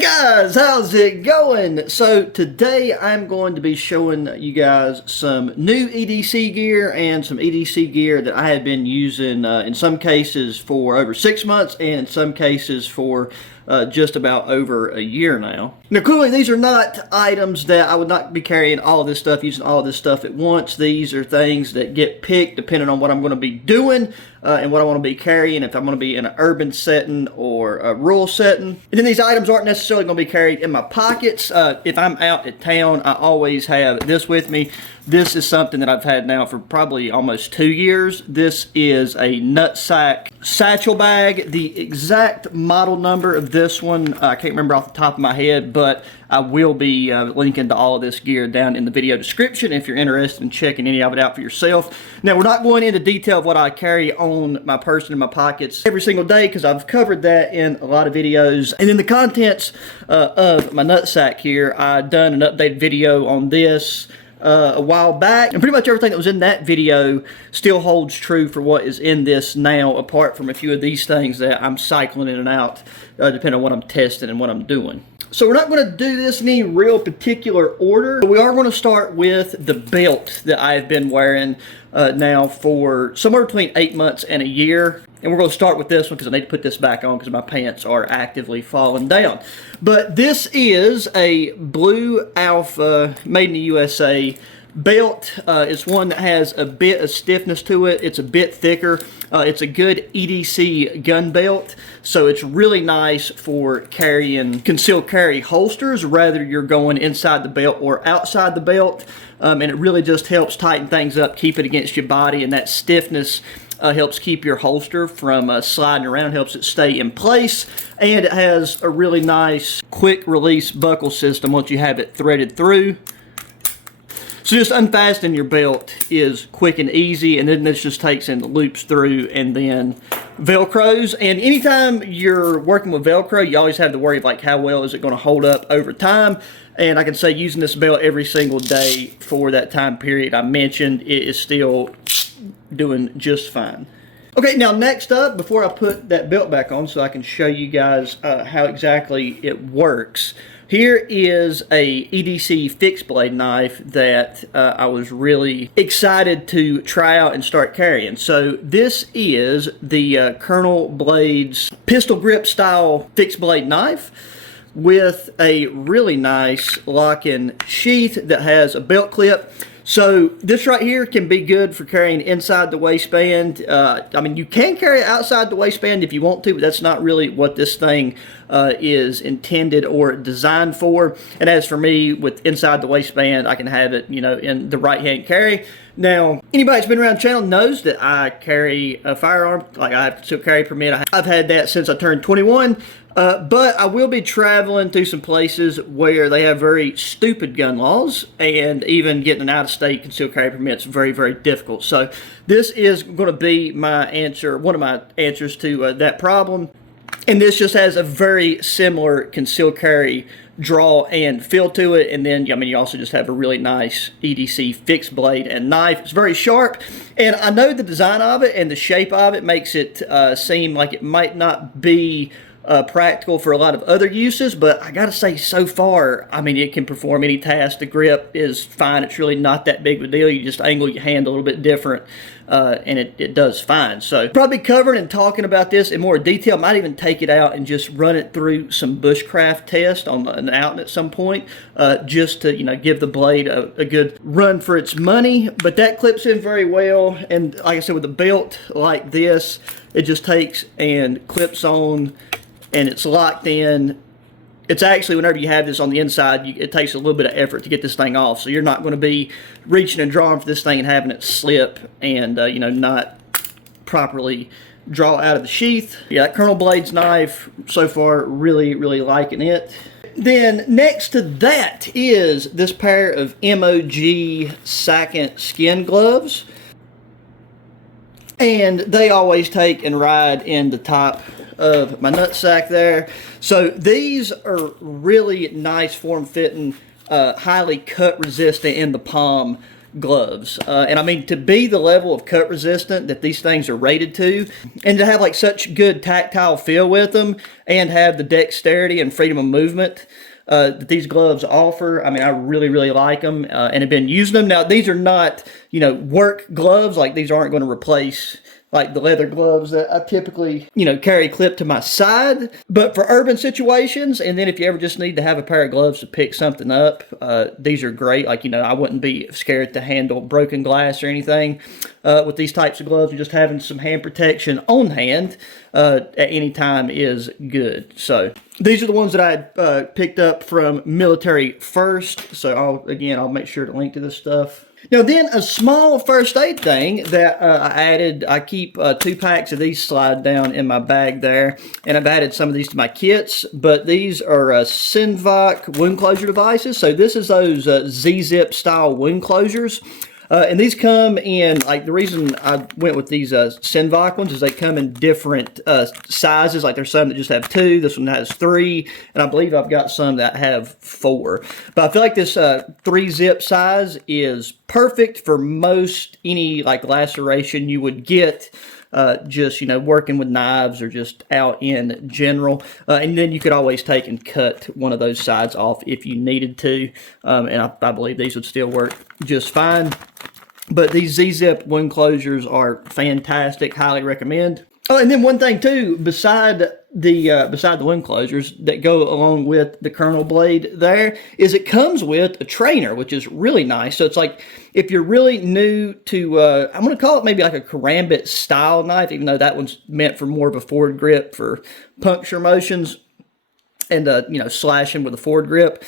Hey guys, how's it going? So today I'm going to be showing you guys some new EDC gear and some EDC gear that I have been using in some cases for over 6 months and in some cases for just about over a year now. Now clearly these are not items that I would not be carrying all this stuff, using all this stuff at once. These are things that get picked depending on what I'm going to be doing and what I want to be carrying, if I'm going to be in an urban setting or a rural setting. And then these items aren't necessarily going to be carried in my pockets. If I'm out at town, I always have this with me. This is something that I've had now for probably almost 2 years. This is a nutsack satchel bag. The exact model number of this one, I can't remember off the top of my head, but I will be linking to all of this gear down in the video description if you're interested in checking any of it out for yourself. Now, we're not going into detail of what I carry on my person in my pockets every single day because I've covered that in a lot of videos. And in the contents of my nutsack here, I've done an updated video on this a while back, and pretty much everything that was in that video still holds true for what is in this now, apart from a few of these things that I'm cycling in and out depending on what I'm testing and what I'm doing. So we're not going to do this in any real particular order. We are going to start with the belt that I've been wearing now for somewhere between 8 months and a year. And we're going to start with this one because I need to put this back on because my pants are actively falling down. But this is a Blue Alpha made in the USA belt. It's one that has a bit of stiffness to it. It's a bit thicker. It's a good EDC gun belt, so it's really nice for carrying concealed carry holsters, whether you're going inside the belt or outside the belt. And it really just helps tighten things up, keep it against your body, and that stiffness helps keep your holster from sliding around, helps it stay in place, and it has a really nice quick release buckle system once you have it threaded through. So just unfastening your belt is quick and easy, and then this just takes in the loops through and then Velcros. And anytime you're working with Velcro, you always have to worry of like how well is it going to hold up over time. And I can say using this belt every single day for that time period I mentioned, it is still doing just fine. Okay, now next up, before I put that belt back on so I can show you guys how exactly it works, here is a EDC fixed blade knife that I was really excited to try out and start carrying. So this is the Colonel Blades pistol grip style fixed blade knife with a really nice lock-in sheath that has a belt clip. So this right here can be good for carrying inside the waistband. I mean, you can carry it outside the waistband if you want to, but that's not really what this thing is intended or designed for. And as for me, with inside the waistband, I can have it, you know, in the right-hand carry. Now, anybody that's been around the channel knows that I carry a firearm. Like, I have a concealed carry permit. I've had that since I turned 21. But I will be traveling through some places where they have very stupid gun laws, and even getting an out-of-state concealed carry permit is very, very difficult. So this is going to be my answer, one of my answers to that problem. And this just has a very similar concealed carry draw and feel to it. And then, I mean, you also just have a really nice EDC fixed blade and knife. It's very sharp. And I know the design of it and the shape of it makes it seem like it might not be practical for a lot of other uses, but I gotta say, so far, I mean, it can perform any task. The grip is fine. It's really not that big of a deal. You just angle your hand a little bit different, and it does fine. So probably covering and talking about this in more detail. Might even take it out and just run it through some bushcraft test on an outing at some point, just to, you know, give the blade a good run for its money. But that clips in very well, and like I said, with a belt like this, it just takes and clips on, and it's locked in. It's actually, whenever you have this on the inside, it takes a little bit of effort to get this thing off. So you're not going to be reaching and drawing for this thing and having it slip and, you know, not properly draw out of the sheath. Yeah, that Colonel Blades knife, so far, really, really liking it. Then next to that is this pair of MOG Second skin gloves. And they always take and ride in the top of my nutsack there. So these are really nice form-fitting, highly cut resistant in the palm gloves. And I mean, to be the level of cut resistant that these things are rated to, and to have like such good tactile feel with them, and have the dexterity and freedom of movement that these gloves offer, I mean, I really, really like them and have been using them. Now, these are not, you know, work gloves. Like, these aren't going to replace like the leather gloves that I typically, you know, carry clipped to my side. But for urban situations, and then if you ever just need to have a pair of gloves to pick something up, these are great. Like, you know, I wouldn't be scared to handle broken glass or anything with these types of gloves. And just having some hand protection on hand at any time is good. So these are the ones that I had picked up from Military First. So I'll make sure to link to this stuff. Now then, a small first aid thing that I added, I keep 2 packs of these slide down in my bag there, and I've added some of these to my kits, but these are Sinvac wound closure devices. So this is those Z-Zip style wound closures. And these come in, like, the reason I went with these Sinvac ones is they come in different sizes. Like, there's some that just have 2, this one has 3, and I believe I've got some that have 4. But I feel like this 3-zip size is perfect for most any, like, laceration you would get just, you know, working with knives or just out in general. And then you could always take and cut one of those sides off if you needed to. And I believe these would still work just fine. But these Z-Zip wound closures are fantastic. Highly recommend. Oh, and then one thing too, beside the wound closures that go along with the kernel blade there, is it comes with a trainer, which is really nice. So it's like, if you're really new to, I'm going to call it maybe like a karambit style knife, even though that one's meant for more of a forward grip for puncture motions and, you know, slashing with a forward grip.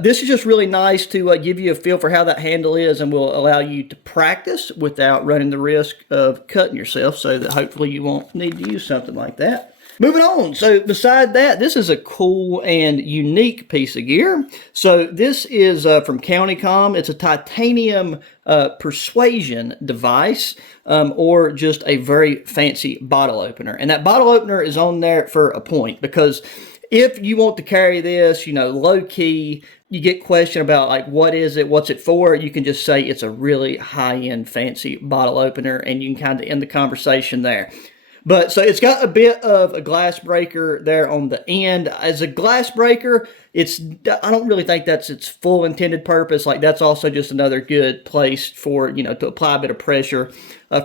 This is just really nice to give you a feel for how that handle is, and will allow you to practice without running the risk of cutting yourself, so that hopefully you won't need to use something like that. Moving on, so beside that, this is a cool and unique piece of gear. So this is from CountyComm. It's a titanium persuasion device, or just a very fancy bottle opener. And that bottle opener is on there for a point, because if you want to carry this, you know, low key, you get questioned about like, what is it, what's it for? You can just say it's a really high-end fancy bottle opener, and you can kind of end the conversation there. But so it's got a bit of a glass breaker there on the end. As a glass breaker, I don't really think that's its full intended purpose. Like, that's also just another good place for, you know, to apply a bit of pressure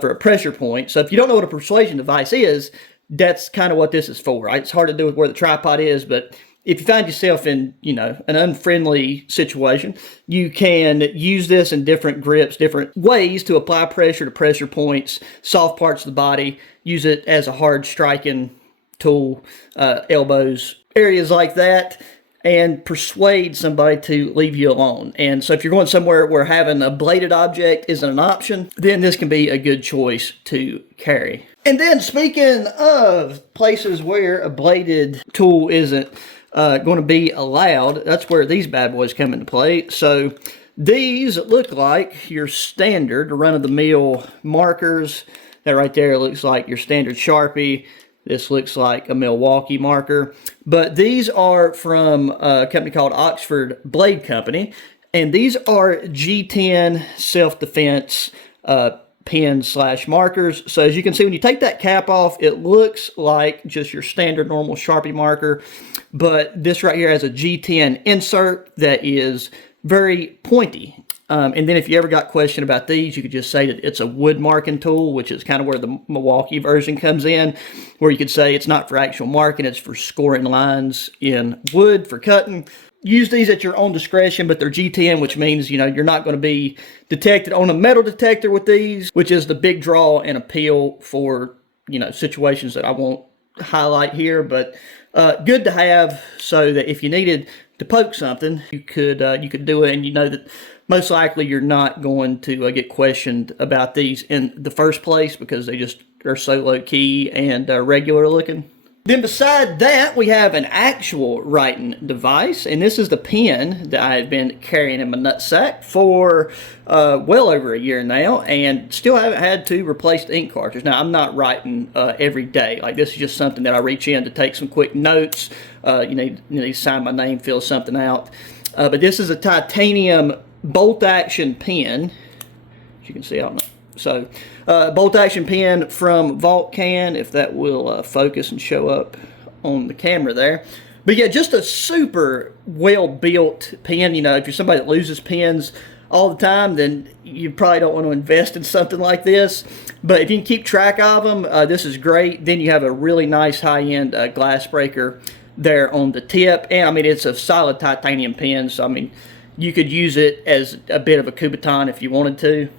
for a pressure point. So if you don't know what a persuasion device is, that's kind of what this is for, right? It's hard to do with where the tripod is, but if you find yourself in, you know, an unfriendly situation, you can use this in different grips, different ways to apply pressure to pressure points, soft parts of the body, use it as a hard striking tool, elbows, areas like that, and persuade somebody to leave you alone. And so if you're going somewhere where having a bladed object isn't an option, then this can be a good choice to carry. And then, speaking of places where a bladed tool isn't going to be allowed, that's where these bad boys come into play. So these look like your standard run-of-the-mill markers. That right there looks like your standard Sharpie. This looks like a Milwaukee marker. But these are from a company called Oxford Blade Company. And these are G10 self-defense pen/markers. So as you can see, when you take that cap off, it looks like just your standard normal Sharpie marker. But this right here has a G10 insert that is very pointy. And then if you ever got questioned about these, you could just say that it's a wood marking tool, which is kind of where the Milwaukee version comes in, where you could say it's not for actual marking, it's for scoring lines in wood for cutting. Use these at your own discretion, but they're G10, which means, you know, you're not going to be detected on a metal detector with these, which is the big draw and appeal for, you know, situations that I won't highlight here, but good to have so that if you needed to poke something, you could do it, and you know that most likely you're not going to get questioned about these in the first place, because they just are so low key and regular looking. Then beside that, we have an actual writing device, and this is the pen that I have been carrying in my nutsack for well over a year now, and still haven't had to replace the ink cartridge. Now, I'm not writing every day. Like, this is just something that I reach in to take some quick notes. You need to sign my name, fill something out. But this is a titanium bolt action pen, As you can see, I don't know. So, bolt action pin from Vulcan, if that will focus and show up on the camera there. But yeah, just a super well-built pen. You know, if you're somebody that loses pens all the time, then you probably don't want to invest in something like this. But if you can keep track of them, this is great. Then you have a really nice high-end glass breaker there on the tip. And, I mean, it's a solid titanium pen, so, I mean, you could use it as a bit of a Kubotan if you wanted to.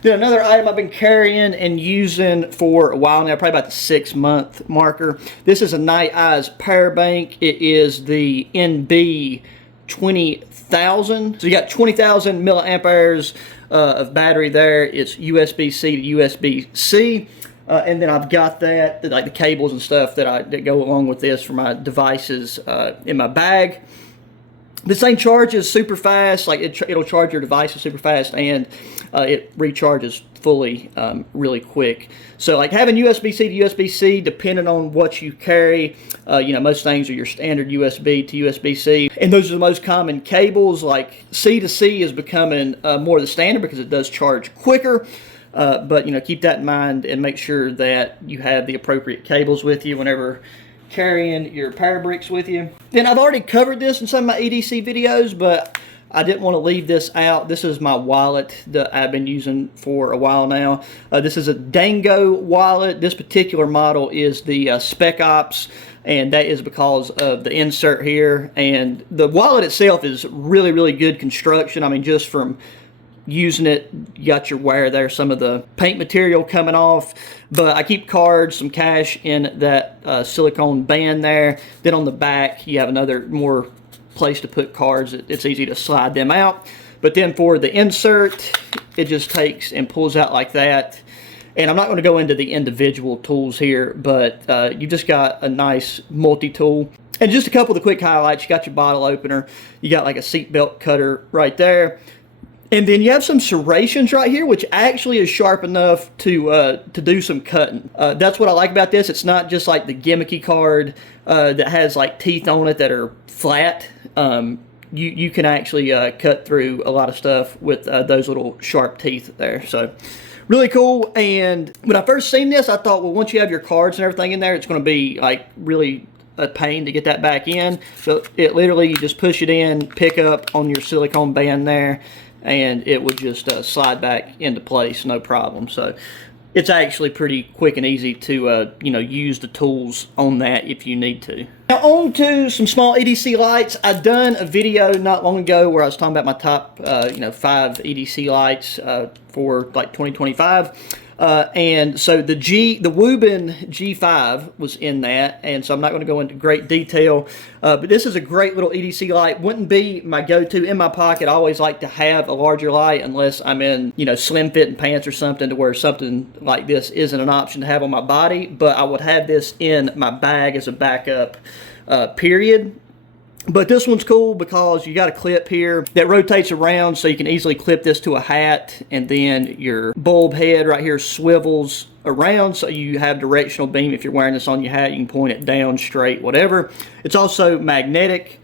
Then another item I've been carrying and using for a while now, probably about the 6-month marker. This is a Night Eyes power bank. It is the NB 20,000. So you got 20,000 milliamperes of battery there. It's USB-C to USB-C. And then I've got that, like the cables and stuff that go along with this for my devices in my bag. This thing charges super fast, like it'll charge your devices super fast, and it recharges fully really quick. So like having USB-C to USB-C, depending on what you carry, you know, most things are your standard USB to USB-C, and those are the most common cables. Like C to C is becoming more the standard because it does charge quicker. But you know, keep that in mind and make sure that you have the appropriate cables with you whenever carrying your power bricks with you. Then I've already covered this in some of my EDC videos, but I didn't want to leave this out. This is my wallet that I've been using for a while now. This is a Dango wallet. This particular model is the Spec Ops, and that is because of the insert here. And the wallet itself is really, really good construction. I mean, just from using it, you got your wear there, some of the paint material coming off. But I keep cards, some cash in that silicone band there. Then on the back, you have another more place to put cards. It's easy to slide them out. But then for the insert, it just takes and pulls out like that. And I'm not going to go into the individual tools here, but you just got a nice multi-tool. And just a couple of the quick highlights. You got your bottle opener. You got like a seatbelt cutter right there. And then you have some serrations right here, which actually is sharp enough to do some cutting. That's what I like about this. It's not just like the gimmicky card that has like teeth on it that are flat. You can actually cut through a lot of stuff with those little sharp teeth there. So really cool. And when I first seen this, I thought, well, once you have your cards and everything in there, it's going to be like really a pain to get that back in. So it literally, you just push it in, pick up on your silicone band there, and it would just slide back into place, no problem. So it's actually pretty quick and easy to you know, use the tools on that if you need to. Now on to some small EDC lights. I've done a video not long ago where I was talking about my top you know, 5 EDC lights for like 2025. And so the Woobin G5 was in that, and so I'm not going to go into great detail, but this is a great little EDC light. Wouldn't be my go-to in my pocket. I always like to have a larger light unless I'm in, you know, slim fitting pants or something to where something like this isn't an option to have on my body, but I would have this in my bag as a backup, period. But this one's cool because you got a clip here that rotates around, so you can easily clip this to a hat, and then your bulb head right here swivels around so you have directional beam. If you're wearing this on your hat, you can point it down, straight, whatever. It's also magnetic.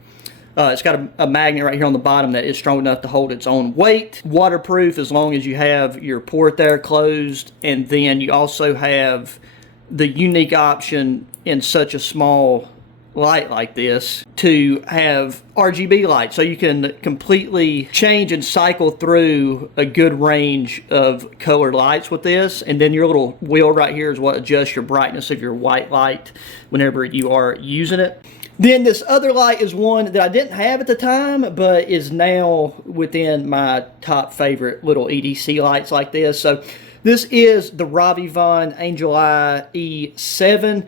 It's got a magnet right here on the bottom that is strong enough to hold its own weight. Waterproof as long as you have your port there closed, and then you also have the unique option in such a small light like this to have RGB light, so you can completely change and cycle through a good range of colored lights with this. And then your little wheel right here is what adjusts your brightness of your white light whenever you are using it. Then this other light is one that I didn't have at the time, but is now within my top favorite little EDC lights like this. So this is the Ravivon Angel Eye E7.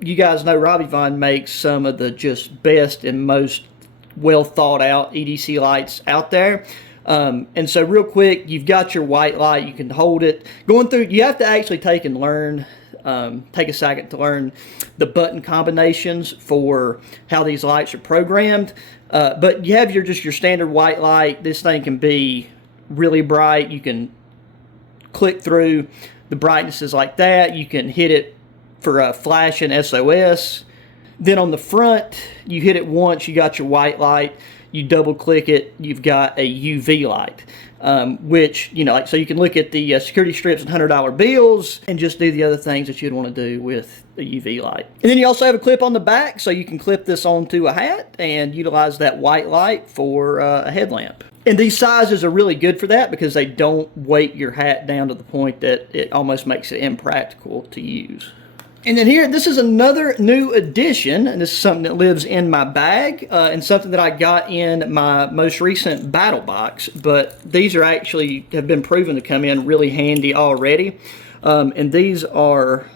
You guys know Ravivon makes some of the just best and most well thought out EDC lights out there. And so real quick, you've got your white light, you can hold it. Going through, you have to actually take and learn, take a second to learn the button combinations for how these lights are programmed. But you have just your standard white light. This thing can be really bright. You can click through the brightnesses like that. You can hit it for flash and SOS. Then on the front, you hit it once, you got your white light. You double click it, you've got a UV light, which, you know, like, so you can look at the security strips and $100 bills and just do the other things that you'd want to do with the UV light. And then you also have a clip on the back, so you can clip this onto a hat and utilize that white light for a headlamp. And these sizes are really good for that because they don't weight your hat down to the point that it almost makes it impractical to use. And then here, this is another new addition, and this is something that lives in my bag, and something that I got in my most recent battle box, but these are actually have been proven to come in really handy already. And these are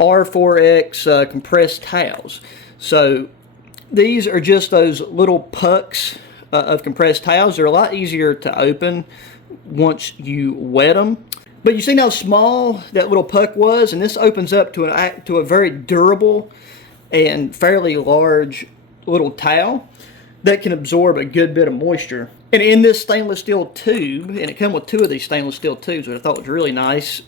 R4X compressed towels. So these are just those little pucks of compressed towels. They're a lot easier to open once you wet them. But you see how small that little puck was, and this opens up to a very durable and fairly large little towel that can absorb a good bit of moisture. And in this stainless steel tube, and it comes with 2 of these stainless steel tubes, which I thought was really nice.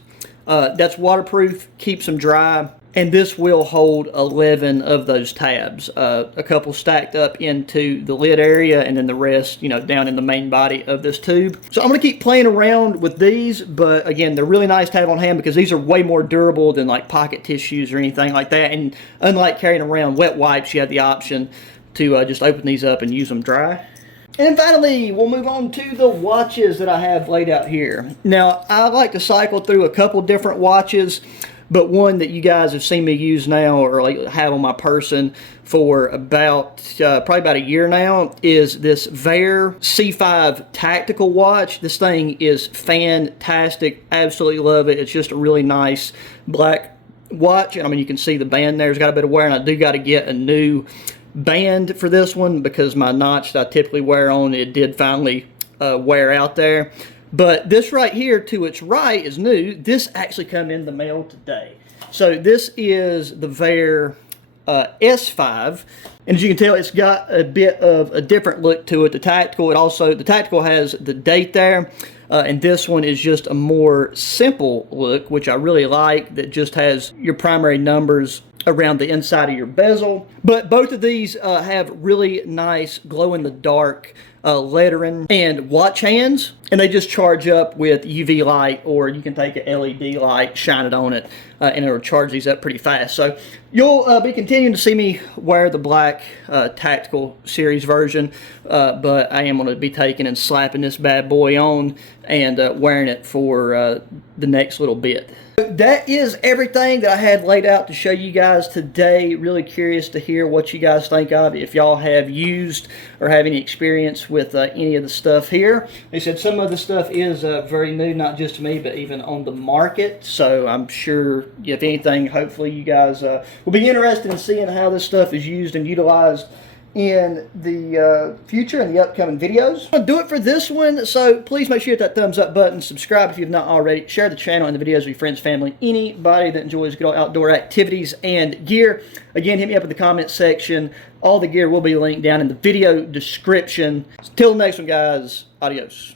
That's waterproof, keeps them dry, and this will hold 11 of those tabs. A couple stacked up into the lid area, and then the rest, you know, down in the main body of this tube. So I'm going to keep playing around with these, but again, they're really nice to have on hand because these are way more durable than like pocket tissues or anything like that. And unlike carrying around wet wipes, you have the option to just open these up and use them dry. And finally, we'll move on to the watches that I have laid out here. Now, I like to cycle through a couple different watches, but one that you guys have seen me use now, or like have on my person for about probably about a year now, is this Vaer C5 tactical watch. This thing is fantastic. Absolutely love it. It's just a really nice black watch. I mean, you can see the band there. It's got a bit of wear, and I do got to get a new band for this one because my notch that I typically wear on it did finally wear out there. But this right here to its right is new. This actually come in the mail today. So this is the Vaer S5. And as you can tell, it's got a bit of a different look to it. The tactical has the date there. And this one is just a more simple look, which I really like, that just has your primary numbers around the inside of your bezel. But both of these have really nice glow-in-the-dark lettering and watch hands, and they just charge up with UV light, or you can take an LED light, shine it on it, and it'll charge these up pretty fast. So you'll be continuing to see me wear the black tactical series version, but I am going to be taking and slapping this bad boy on and wearing it for the next little bit. That is everything that I had laid out to show you guys today. Really curious to hear what you guys think of it, if y'all have used or have any experience with any of the stuff here. They said some of the stuff is very new, not just to me, but even on the market. So I'm sure, if anything, hopefully you guys will be interested in seeing how this stuff is used and utilized in the future and the upcoming videos. I'm going to do it for this one, so please make sure you hit that thumbs up button, subscribe if you've not already, share the channel and the videos with your friends, family, anybody that enjoys good old outdoor activities and gear. Again, hit me up in the comment section. All the gear will be linked down in the video description. Till the next one, guys, adios.